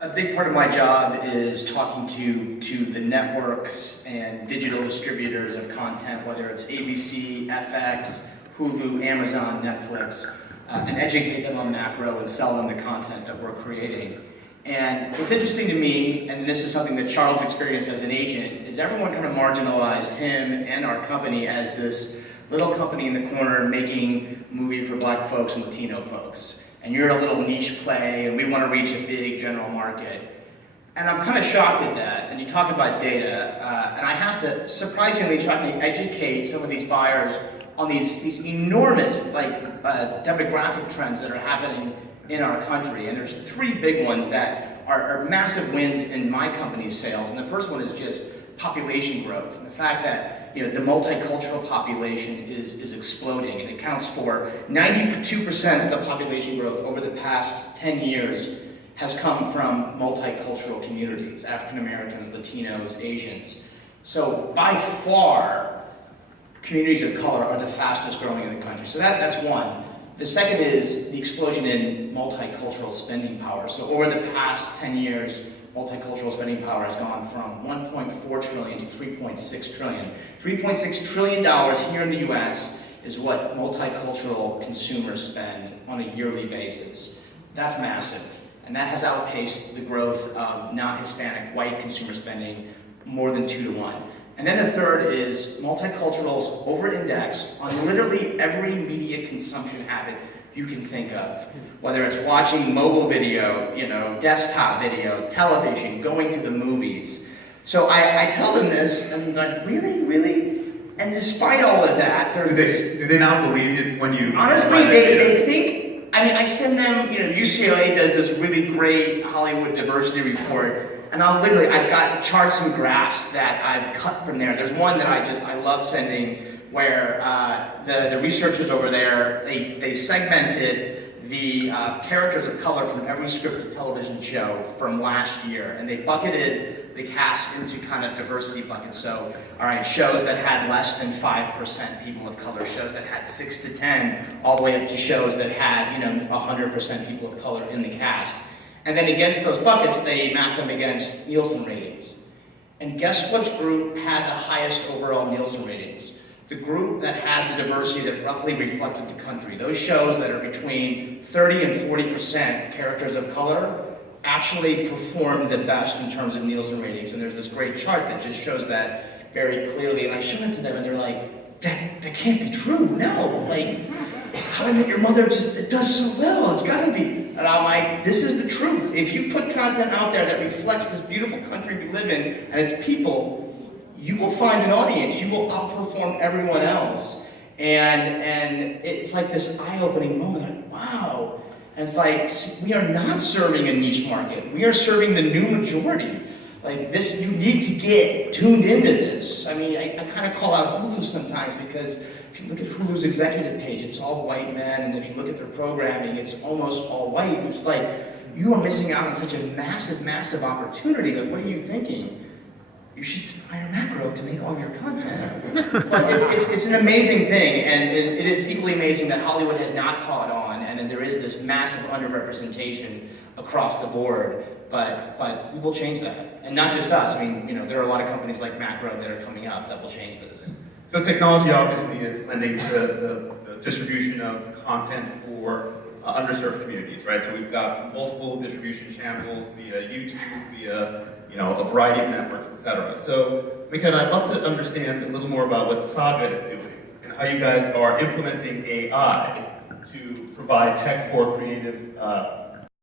A big part of my job is talking to the networks and digital distributors of content, whether it's ABC, FX, Hulu, Amazon, Netflix, and educate them on macro and sell them the content that we're creating. And what's interesting to me, and this is something that Charles experienced as an agent, is everyone kind of marginalized him and our company as this little company in the corner making a movie for Black folks and Latino folks. And you're a little niche play, and we want to reach a big general market. And I'm kind of shocked at that. And you talk about data, and I have to surprisingly try to educate some of these buyers on these enormous demographic trends that are happening in our country. And there's three big ones that are massive wins in my company's sales. And the first one is just population growth, and the fact that the multicultural population is exploding, and it accounts for 92% of the population growth over the past 10 years has come from multicultural communities, African Americans, Latinos, Asians. So by far, communities of color are the fastest growing in the country. So that's one. The second is the explosion in multicultural spending power. So over the past 10 years, multicultural spending power has gone from 1.4 trillion to 3.6 trillion. $3.6 trillion here in the US is what multicultural consumers spend on a yearly basis. That's massive. And that has outpaced the growth of non-Hispanic white consumer spending more than 2 to 1. And then the third is multiculturals over-index on literally every media consumption habit you can think of. Whether it's watching mobile video, desktop video, television, going to the movies. So I tell them this, and they're like, really? And despite all of that, do they not believe you when you... Honestly, they think, I send them, UCLA does this really great Hollywood diversity report, and I've got charts and graphs that I've cut from there. There's one that I love sending, where the researchers over there, they segmented the characters of color from every scripted television show from last year, and they bucketed the cast into kind of diversity buckets. So, all right, shows that had less than 5% people of color, shows that had 6 to 10, all the way up to shows that had 100% people of color in the cast. And then against those buckets, they mapped them against Nielsen ratings. And guess which group had the highest overall Nielsen ratings? The group that had the diversity that roughly reflected the country. Those shows that are between 30 and 40% characters of color actually performed the best in terms of Nielsen ratings. And there's this great chart that just shows that very clearly. And I showed it to them, and they're like, that can't be true. No, How I Met Your Mother it does so well. It's got to be. And I'm like, this is the truth. If you put content out there that reflects this beautiful country we live in and its people, you will find an audience. You will outperform everyone else. And it's like this eye-opening moment. Wow. And it's like, we are not serving a niche market. We are serving the new majority. This, you need to get tuned into this. I kind of call out Hulu sometimes, because if you look at Hulu's executive page, it's all white men, and if you look at their programming, it's almost all white. It's like, you are missing out on such a massive opportunity. But what are you thinking? You should hire Macro to make all of your content. But it's an amazing thing, and it is equally amazing that Hollywood has not caught on, and that there is this massive underrepresentation across the board. But we will change that, and not just us. There are a lot of companies like Macro that are coming up that will change this. So technology obviously is lending to the distribution of content for underserved communities, right? So we've got multiple distribution channels via YouTube, via a variety of networks, etc. So, Mikhail, I'd love to understand a little more about what Saga is doing and how you guys are implementing AI to provide tech for creative